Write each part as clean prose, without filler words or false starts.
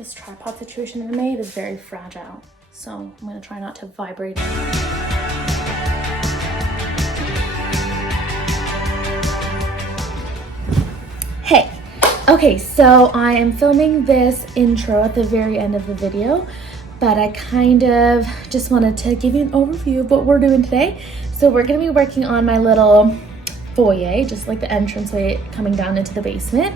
This tripod situation that I made is very fragile, so I'm gonna try not to vibrate. Hey, okay, so I am filming this intro at the very end of the video, but I kind of just wanted to give you an overview of what we're doing today. So we're gonna be working on my little foyer, just like the entranceway coming down into the basement.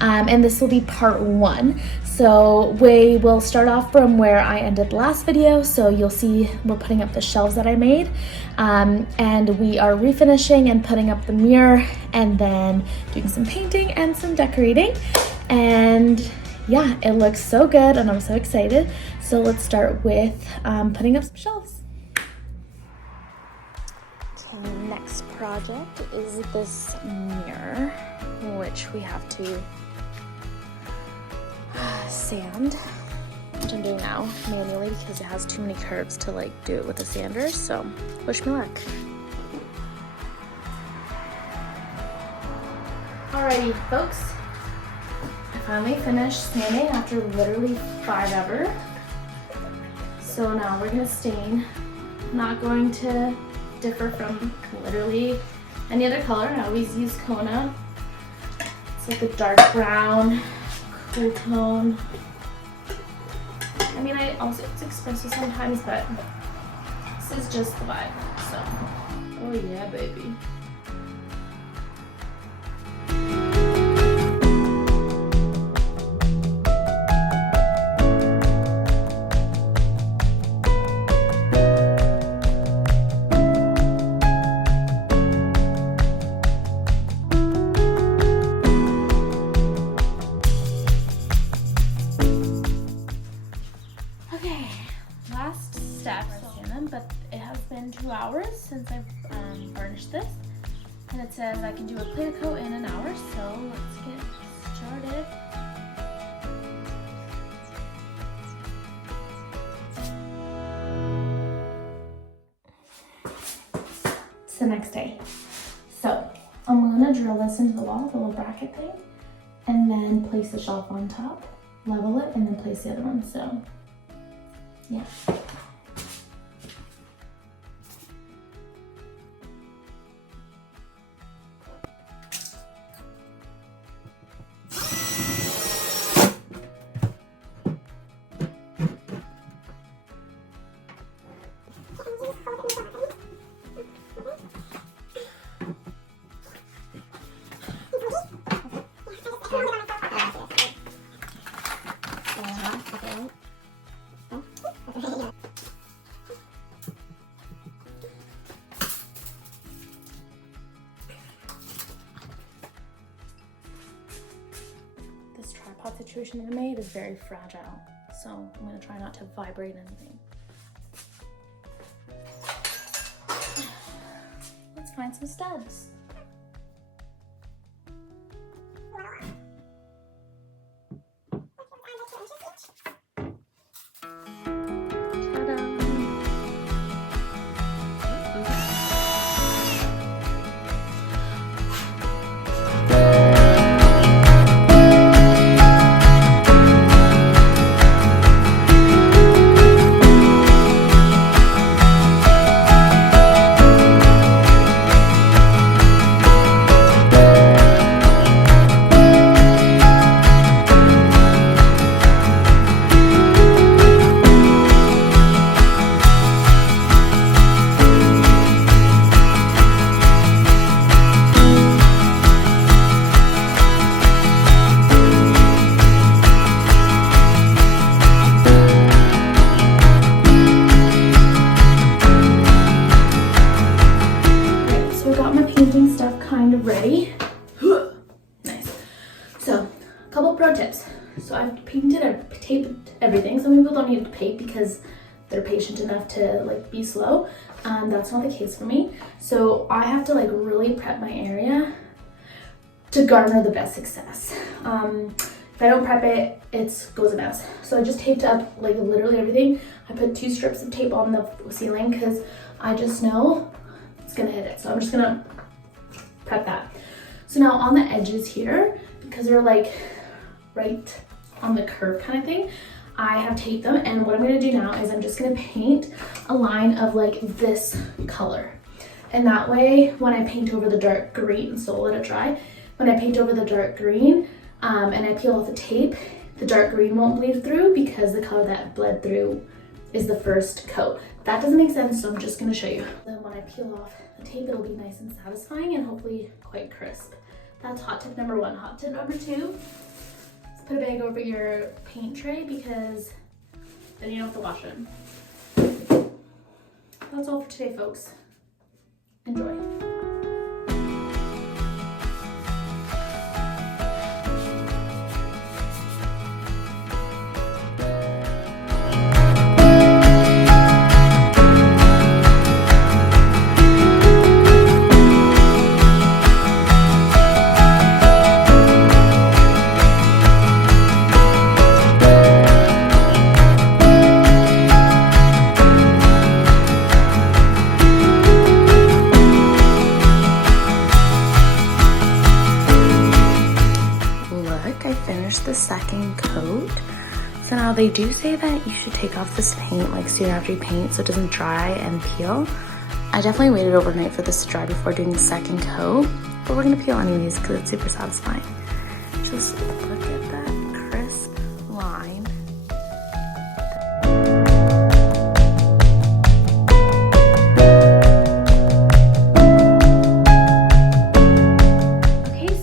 And this will be part one. So we will start off from where I ended last video. So you'll see we're putting up the shelves that I made. And we are refinishing and putting up the mirror and then doing some painting and some decorating. And yeah, it looks so good and I'm so excited. So let's start with putting up some shelves. Okay, next project is this mirror, which we have to sand, which I'm doing now manually because it has too many curves to like do it with a sander, so wish me luck. Alrighty folks, I finally finished sanding after literally 5 hours. So now we're gonna stain. Not going to differ from literally any other color. I always use Kona. It's like a dark brown, cool tone. I mean, it's expensive sometimes, but this is just the vibe, so. Oh yeah, baby. But it has been 2 hours since I've varnished this, and it says I can do a clear coat in an hour, so let's get started. It's the next day, so I'm gonna drill this into the wall, the little bracket thing, and then place the shelf on top, level it, and then place the other one. So yeah. This tripod situation that I made is very fragile, so I'm gonna try not to vibrate anything. Let's find some studs. Ready? Nice. So, a couple pro tips. So I've painted or taped everything. Some people don't need to paint because they're patient enough to like be slow. That's not the case for me. So I have to like really prep my area to garner the best success. If I don't prep it, it goes a mess. So I just taped up like literally everything. I put 2 strips of tape on the ceiling because I just know it's gonna hit it. So I'm just gonna prep that. So now on the edges here, because they're like right on the curve kind of thing, I have taped them, and what I'm gonna do now is I'm just gonna paint a line of like this color. And that way, when I paint over the dark green, so we'll let it dry, when I paint over the dark green and I peel off the tape, the dark green won't bleed through because the color that bled through is the first coat. That doesn't make sense, so I'm just gonna show you. Then when I peel off the tape, it'll be nice and satisfying and hopefully quite crisp. That's hot tip number one. Hot tip number two, let's put a bag over your paint tray because then you don't have to wash it. That's all for today, folks. Enjoy. The second coat. So now they do say that you should take off this paint like soon after you paint so it doesn't dry and peel. I definitely waited overnight for this to dry before doing the second coat, but we're gonna peel anyways because it's super satisfying. Just look at that crisp line.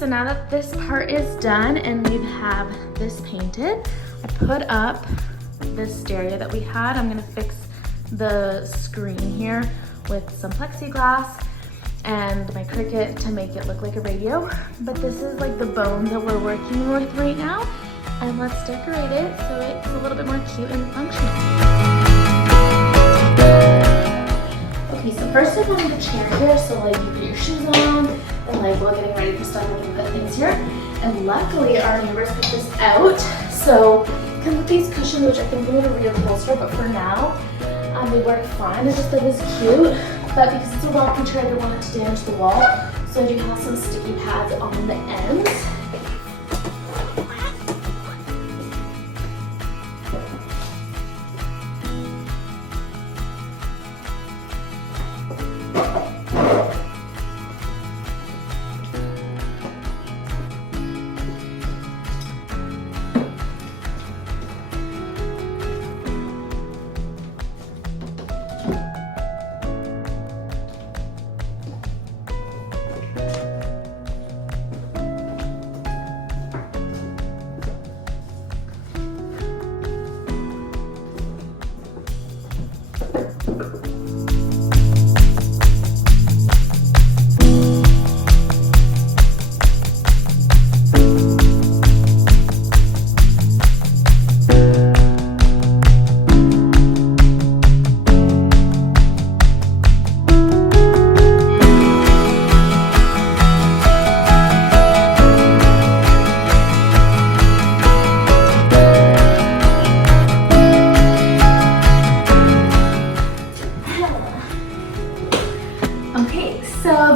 Now that this part is done and we have this painted, I put up this stereo that we had. I'm gonna fix the screen here with some plexiglass and my Cricut to make it look like a radio. But this is like the bones that we're working with right now. And let's decorate it so it's a little bit more cute and functional. Okay, so first I wanted the chair here, so like you put your shoes on, and like while getting ready for stuff, we can put things here. And luckily our neighbors put this out, so you can put these cushions, which I think I'm gonna reupholster, but for now, they work fine. I just thought it was cute, but because it's a rocking chair, I didn't want it to damage the wall, so I do have some sticky pads on the ends.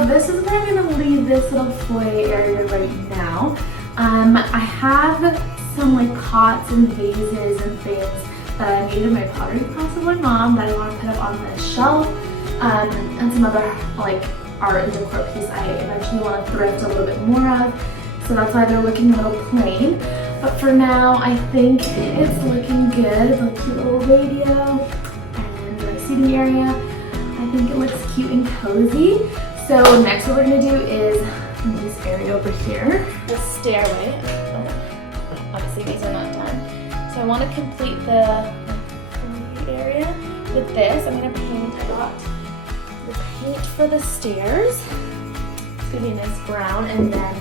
This is where I'm gonna leave this little foyer area right now. I have some like pots and vases and things that I made in my pottery class with my mom that I want to put up on the shelf, and some other like art and decor piece I eventually want to thrift a little bit more of. So that's why they're looking a little plain. But for now, I think it's looking good. It's a cute little radio and a seating area. I think it looks cute and cozy. So next what we're gonna do is this area over here, the stairway. Oh, obviously these are not done. So I want to complete the area with this. I'm gonna paint. I got the paint for the stairs. It's gonna be a nice brown, and then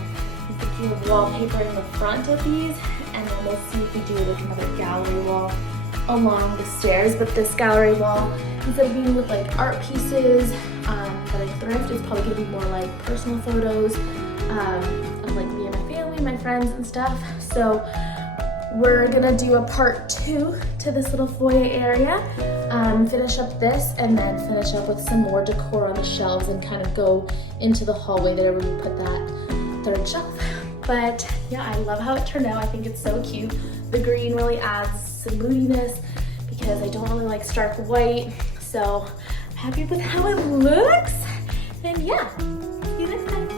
I'm thinking of wallpaper in the front of these, and then we'll see if we do like another gallery wall along the stairs. But this gallery wall, instead of being with like art pieces that I thrift, it's probably gonna be more like personal photos of like me and my family, my friends and stuff. So we're gonna do a part 2 to this little foyer area, finish up this, and then finish up with some more decor on the shelves and kind of go into the hallway there where we put that third shelf. But yeah, I love how it turned out. I think it's so cute. The green really adds some moodiness because I don't really like stark white. So I'm happy with how it looks. And yeah, see you next time.